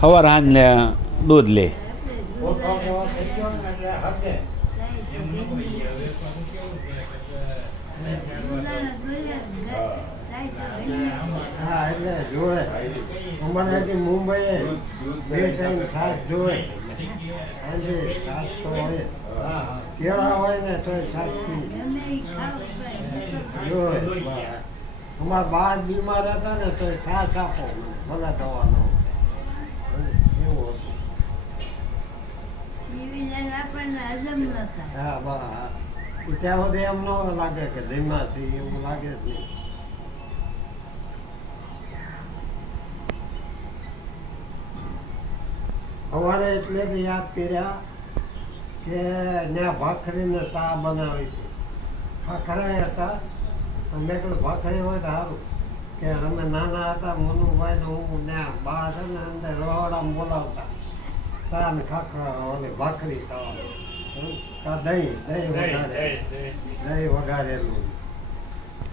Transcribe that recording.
સવાર સાંજ ને દૂધ લે. મુંબઈ બે ટાઈમ ખાસ જોવે. કેળા હોય ને તો છાશ જોવે. અમારા બાર બીમાર હતા ને તો છાશ આપો. મને દવાનો એવું હતું. હા બા ત્યાં સુધી એમ ન લાગે કે ધીમા છે એવું લાગે જ નહીં. સવારે એટલે જ યાદ કર્યા કે ત્યાં ભાખરીને ચા બનાવી છે ભાખરા હતા તો મેં કીધું ભાખરી હોય તો સારું કે અમે નાના હતા મનુભાઈ ને હું ત્યાં બા છે ને અંદર રહોડામાં બોલાવતા. ચા ને ખાખરા ઓલી ભાખરી ખાવા કા દહીં દહીં વઘારે દહીં વઘારેલું.